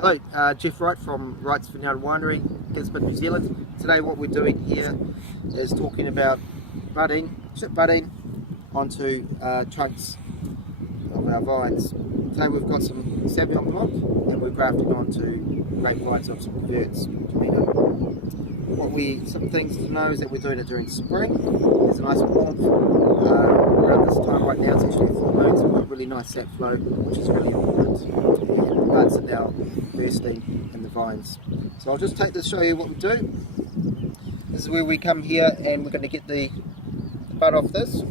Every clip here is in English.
Hello, Geoff Wright from Wrights, Vineyard, Winery, Gisborne, New Zealand. Today what we're doing here is talking about chip budding onto trunks of our vines. Today we've got some Sauvignon Blanc and we're grafting onto grapevines of some verts. Some things to know is that we're doing it during spring. There's a nice warmth around this time right now. It's actually full moon, so we've got really nice sap flow, which is really important. And the buds are now bursting in the vines. So I'll just show you what we do. This is where we come here and we're going to get the bud off this.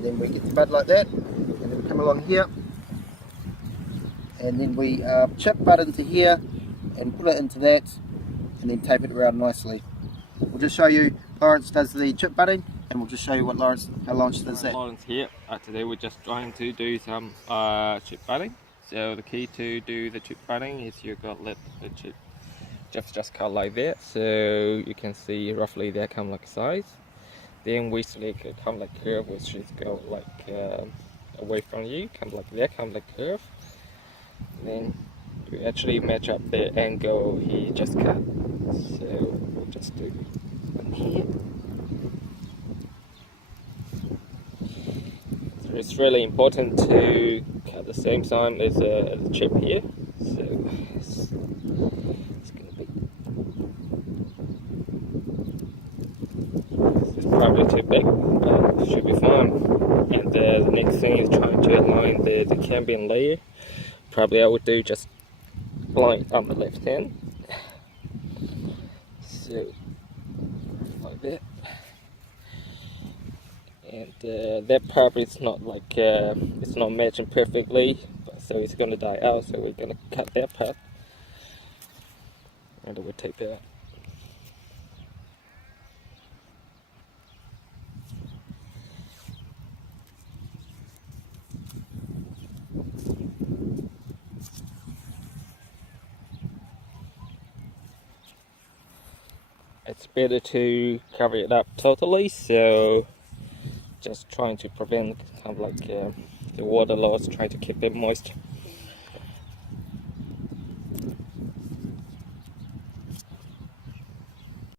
Then we get the bud like that, and then we come along here, and then we chip bud into here and put it into that, and then tape it around nicely. We'll just show you, Lawrence does the chip budding, and we'll just show you how Lawrence does that. Lawrence here. Today we're just trying to do some chip budding. So the key to do the chip budding is you've got to let the chip just cut like that, so you can see roughly they come like size. Then we select a come like curve, which is go like away from you, come like that, come like curve. Then you actually match up the angle he just cut. So we'll just do one here. So it's really important to cut the same time as the chip here. So it's gonna be. Probably too big, but it should be fine. And the next thing is trying to align the cambium layer. Probably I would do just line on the left hand. So like that. And that part is not like it's not matching perfectly, so it's gonna die out. So we're gonna cut that part, and we'll take that out. It's better to cover it up totally, so just trying to prevent kind of like the water loss, trying to keep it moist.